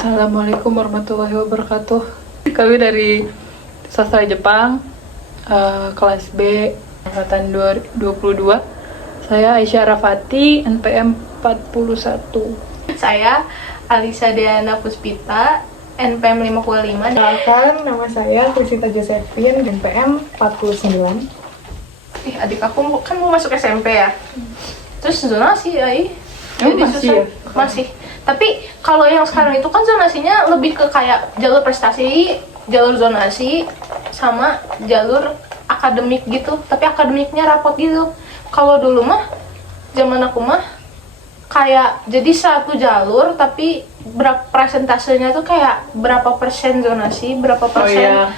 Assalamualaikum warahmatullahi wabarakatuh. Kami dari Sastra Jepang, kelas B, angkatan 2022. Saya Aisyah Rafati, NPM 41. Saya Alisa Diana Puspita, NPM 55. Kenalkan, nama saya Krisita Josephine, NPM 49. Adik aku kan mau masuk SMP ya. Terus zonasi ya, jadi masih susah. ya? Masih. Tapi kalau yang sekarang itu kan zonasinya lebih ke kayak jalur prestasi, jalur zonasi, sama jalur akademik gitu. Tapi akademiknya rapot gitu. Kalau dulu mah, zaman aku mah kayak jadi satu jalur tapi berapa presentasenya tuh kayak berapa persen zonasi, berapa persen.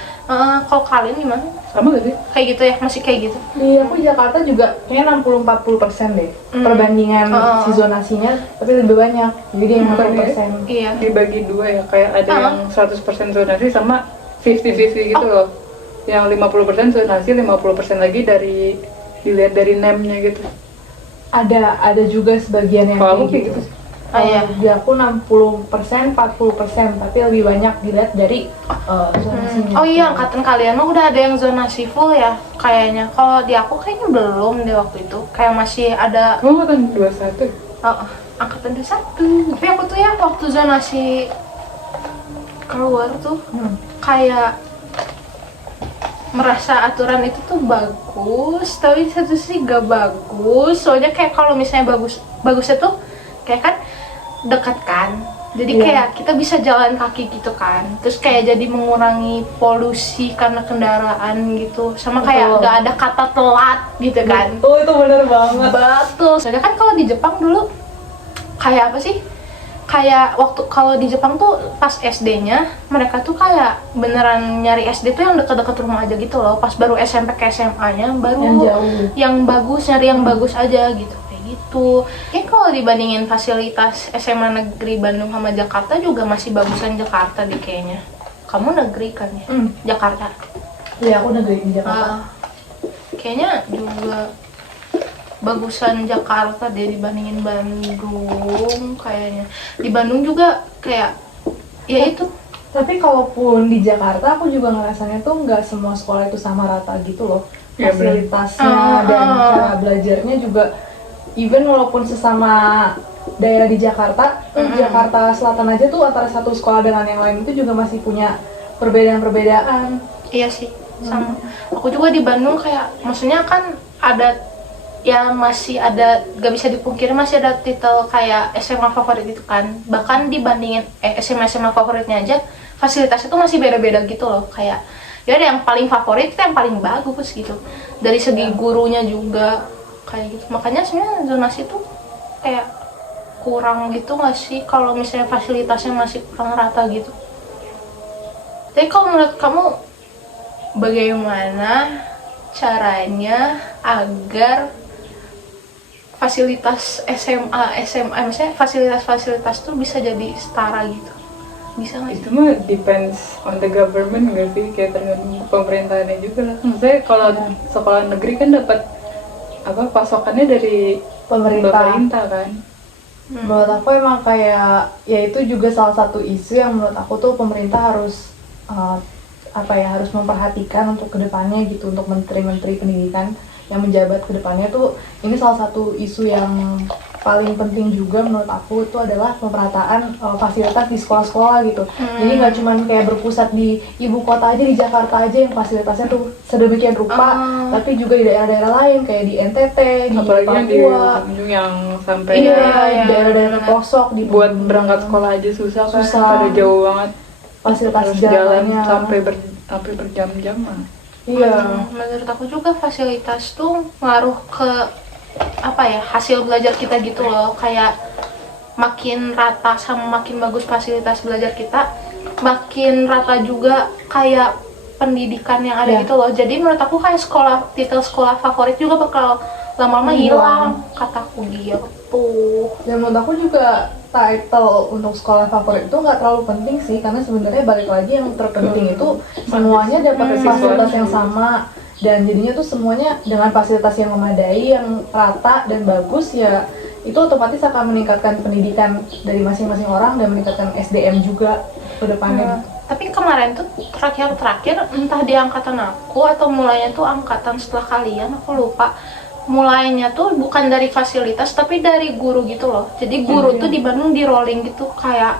Kalau kalian gimana? Sama gak sih? Kayak gitu ya, masih kayak gitu. Di aku Jakarta juga kayaknya 60-40% deh perbandingan si zonasinya, tapi lebih banyak, jadi 50%. Iya. Dibagi dua ya, kayak ada yang 100% zonasi sama 50-50 gitu loh. Yang 50% zonasi, 50% lagi dilihat dari NEM-nya gitu. Ada juga sebagian yang Kalau kayak gitu. Iya. Di aku 60%, 40%, tapi lebih banyak dilihat dari zonasinya. Oh iya, angkatan kalian mah udah ada yang zonasi full ya kayaknya. Kalau di aku kayaknya belum deh waktu itu. Kayak masih ada Kamu angkatan 21? angkatan 21. Tapi aku tuh ya waktu zonasi keluar tuh kayak merasa aturan itu tuh bagus, tapi satu sih gak bagus. Soalnya kayak kalau misalnya bagusnya tuh kayak kan dekat kan, jadi kayak kita bisa jalan kaki gitu kan, terus kayak jadi mengurangi polusi karena kendaraan gitu, sama kayak gak ada kata telat gitu kan. Oh, itu bener banget. Betul. Soalnya kan kalau di Jepang dulu kayak apa sih, kayak waktu kalau di Jepang tuh pas SD-nya mereka tuh kayak beneran nyari SD tuh yang dekat-dekat rumah aja gitu loh. Pas baru SMP ke SMA-nya baru Yang jauh. yang bagus, nyari yang bagus aja gitu. Gitu. Kalau dibandingin fasilitas SMA negeri Bandung sama Jakarta juga masih bagusan Jakarta deh kayaknya. Kamu negeri kan ya? Jakarta. Iya, aku negeri di Jakarta. Kayaknya juga bagusan Jakarta deh dibandingin Bandung kayaknya. Di Bandung juga kayak ya itu. Tapi kalaupun di Jakarta, aku juga ngerasanya tuh nggak semua sekolah itu sama rata gitu loh. Ya, Fasilitasnya dan cara belajarnya juga, even walaupun sesama daerah di Jakarta, Jakarta Selatan aja tuh antara satu sekolah dengan yang lain itu juga masih punya perbedaan-perbedaan. Iya sih, sama. Aku juga di Bandung kayak, maksudnya kan ada, ya masih ada, gak bisa dipungkiri masih ada titel kayak SMA favorit itu kan. Bahkan dibandingin SMA favoritnya aja, fasilitasnya tuh masih beda-beda gitu loh. Kayak, ya ada yang paling favorit itu yang paling bagus gitu. Dari segi gurunya juga, kayak gitu. Makanya sebenarnya zonasi tuh kayak kurang gitu nggak sih kalau misalnya fasilitasnya masih kurang rata gitu. Tapi kalau menurut kamu bagaimana caranya agar fasilitas SMA misalnya fasilitas tuh bisa jadi setara gitu? Bisa nggak sih? Itu mah depends on the government nggak sih? Kayak tergantung pemerintahannya juga lah. Maksudnya kalau sekolah negeri kan dapat pasokannya dari pemerintah kan. Menurut aku emang kayak, ya itu juga salah satu isu yang menurut aku tuh pemerintah harus harus memperhatikan untuk kedepannya gitu, untuk menteri-menteri pendidikan yang menjabat kedepannya tuh. Ini salah satu isu yang paling penting juga menurut aku itu adalah pemerataan fasilitas di sekolah-sekolah gitu. Jadi nggak cuman kayak berpusat di ibu kota aja, di Jakarta aja yang fasilitasnya tuh sedemikian rupa, tapi juga di daerah-daerah lain kayak di NTT, di apalagi yang di Papua, Tanjung yang sampai di daerah-daerah pelosok, buat berangkat sekolah aja susah kan, pada jauh banget. fasilitas Terus jalan jalannya sampai berjam-jam lah. Iya. Menurut aku juga fasilitas tuh ngaruh ke hasil belajar kita gitu loh. Kayak makin rata sama makin bagus fasilitas belajar kita, makin rata juga kayak pendidikan yang ada gitu loh. Jadi menurut aku kayak titel sekolah favorit juga bakal lama-lama hilang, kataku gitu. Dan menurut aku juga title untuk sekolah favorit itu nggak terlalu penting sih, karena sebenarnya balik lagi yang terpenting itu semuanya dapat fasilitas yang sama, dan jadinya tuh semuanya dengan fasilitas yang memadai, yang rata dan bagus, ya itu otomatis akan meningkatkan pendidikan dari masing-masing orang dan meningkatkan SDM juga ke depannya. Tapi kemarin tuh terakhir entah di angkatan aku atau mulainya tuh angkatan setelah kalian, aku lupa. Mulainya tuh bukan dari fasilitas tapi dari guru gitu loh. Jadi guru tuh di Bandung di rolling gitu kayak,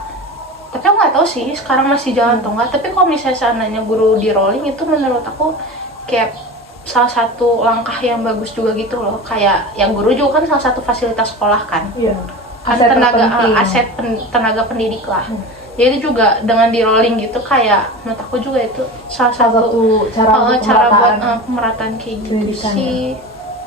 tapi aku nggak tahu sih sekarang masih jalan atau enggak. Tapi kalau misalnya seandainya guru di rolling itu menurut aku kayak salah satu langkah yang bagus juga gitu loh. Kayak yang guru juga kan salah satu fasilitas sekolah kan. Iya. Kan Aset tenaga terpenting. tenaga pendidik lah. Jadi juga dengan di rolling gitu kayak menurut aku juga itu salah satu cara untuk cara buat pemerataan pemerataan kayak gitu pendidikan, sih.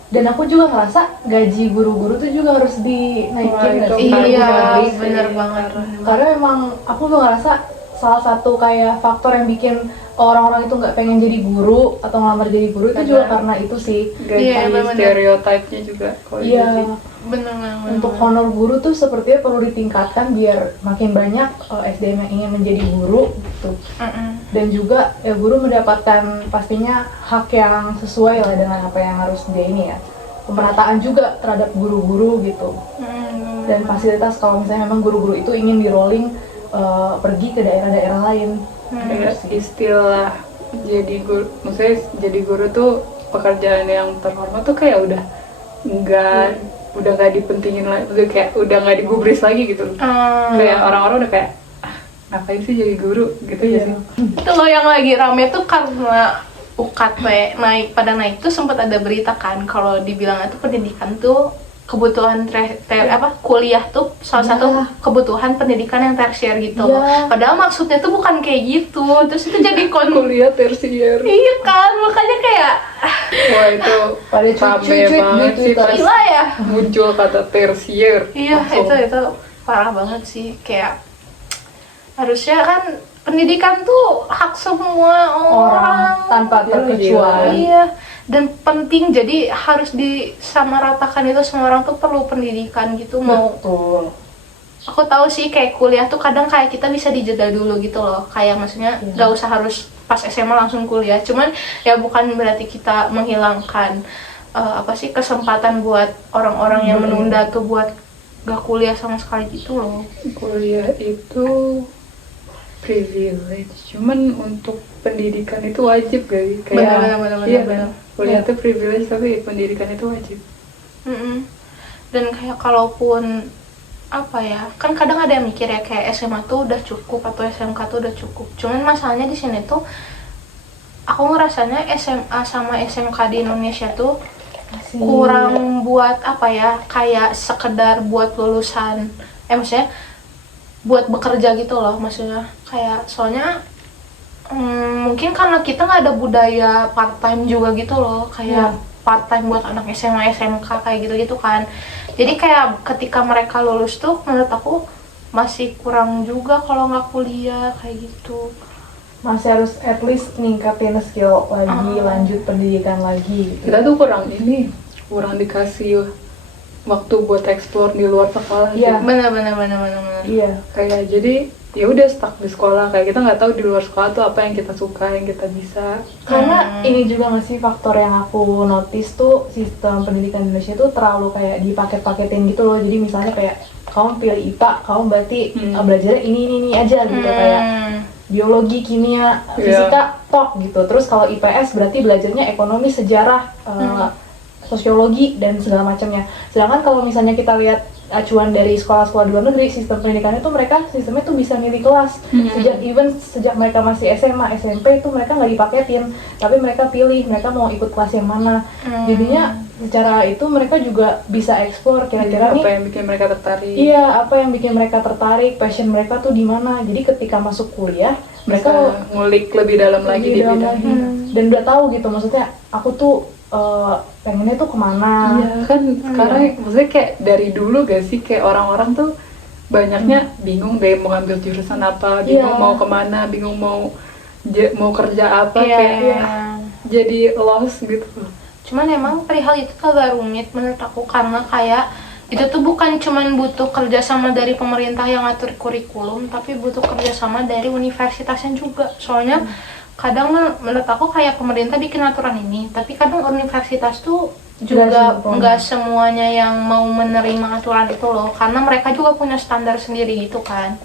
Dan aku juga ngerasa gaji guru-guru tuh juga harus dinaikin Wah, nggak itu sih? kan Iya, bagus sih. bener banget. Karena memang aku tuh ngerasa salah satu kayak faktor yang bikin orang-orang itu nggak pengen jadi guru atau ngelamar jadi guru itu juga karena itu sih. Gaji Iya, bener-bener. stereotipnya juga kalau Iya, gaji. Bener banget. untuk honor guru tuh sepertinya perlu ditingkatkan biar makin banyak SDM yang ingin menjadi guru gitu. Dan juga ya guru mendapatkan pastinya hak yang sesuai lah dengan apa yang harus dia ini ya. Pemerataan juga terhadap guru-guru gitu. Dan fasilitas kalau misalnya memang guru-guru itu ingin di rolling pergi ke daerah-daerah lain. Kayak istilah jadi guru, maksudnya jadi guru tuh pekerjaan yang terhormat tuh kayak udah nggak dipentingin lagi, udah kayak udah nggak digubris lagi gitu. Kayak orang-orang udah kayak ngapain sih jadi guru gitu ya sih. Itu loh yang lagi rame tuh karena UKT naik tuh sempat ada berita kan kalau dibilang itu pendidikan tuh kebutuhan kuliah tuh salah satu kebutuhan pendidikan yang tersier gitu. Padahal maksudnya tuh bukan kayak gitu. Terus itu jadi Kuliah tersier. Iya kan, makanya kayak Wah itu Pada rame cuit-cuit banget gitu, sih terus. pas gila ya. muncul kata tersier. Iya, Langsung. itu parah banget sih. Kayak harusnya kan pendidikan tuh hak semua orang tanpa terkecuali. Iya, dan penting, jadi harus disamaratakan itu semua orang tuh perlu pendidikan gitu. Betul. Aku tahu sih kayak kuliah tuh kadang kayak kita bisa dijeda dulu gitu loh, kayak maksudnya nggak usah harus pas SMA langsung kuliah, cuman ya bukan berarti kita menghilangkan kesempatan buat orang-orang yang menunda tuh buat gak kuliah sama sekali gitu loh. Kuliah itu privilege, cuman untuk pendidikan itu wajib gak sih? Kayak Benar. iya kan? Kuliah itu privilege tapi pendidikan itu wajib. Dan kayak kalaupun kan kadang ada yang mikir ya kayak SMA tuh udah cukup atau SMK tuh udah cukup. Cuman masalahnya di sini tuh aku ngerasanya SMA sama SMK di Indonesia tuh kurang buat kayak sekedar buat lulusan, maksudnya buat bekerja gitu loh, maksudnya kayak soalnya mungkin karena kita nggak ada budaya part time juga gitu loh, kayak part time buat anak SMA SMK kayak gitu kan. Jadi kayak ketika mereka lulus tuh menurut aku masih kurang juga kalau nggak kuliah kayak gitu. Masih harus at least ningkatin skill lagi, lanjut pendidikan lagi gitu. Kita tuh kurang dikasih waktu buat explore di luar sekolah. Iya. Benar. Iya. Kayak jadi ya udah stuck di sekolah, kayak kita nggak tahu di luar sekolah tuh apa yang kita suka, yang kita bisa. Karena ini juga nggak sih faktor yang aku notice tuh sistem pendidikan Indonesia tuh terlalu kayak dipaket-paketin gitu loh. Jadi misalnya kayak kamu pilih IPA, kamu berarti belajarnya ini aja gitu, kayak biologi, kimia, fisika, tok gitu. Terus kalau IPS berarti belajarnya ekonomi, sejarah, sosiologi dan segala macamnya. Sedangkan kalau misalnya kita lihat acuan dari sekolah-sekolah di luar negeri, sistem pendidikannya tuh mereka sistemnya tuh bisa milih kelas. Sejak mereka masih SMA, SMP itu mereka nggak dipaketin, tapi mereka pilih mereka mau ikut kelas yang mana. Jadinya secara itu mereka juga bisa eksplor kira-kira apa nih yang bikin mereka tertarik. iya, apa yang bikin mereka tertarik, passion mereka tuh di mana. Jadi ketika masuk kuliah mereka Bisa ngulik lebih dalam lagi di dalam bidang. lagi. Dan udah tahu gitu, maksudnya aku tuh pengennya tuh kemana. Iya kan, sekarang maksudnya kayak dari dulu gak sih kayak orang-orang tuh banyaknya bingung deh mau ngambil jurusan apa, bingung mau kemana, bingung mau kerja apa, kayak jadi lost gitu. Cuman emang perihal itu agak rumit menurut aku, karena kayak itu tuh bukan cuman butuh kerjasama dari pemerintah yang ngatur kurikulum, tapi butuh kerjasama dari universitasnya juga. Soalnya kadang menurut aku kayak pemerintah bikin aturan ini, tapi kadang universitas tuh juga sempurna. nggak semuanya yang mau menerima aturan itu loh, karena mereka juga punya standar sendiri gitu kan.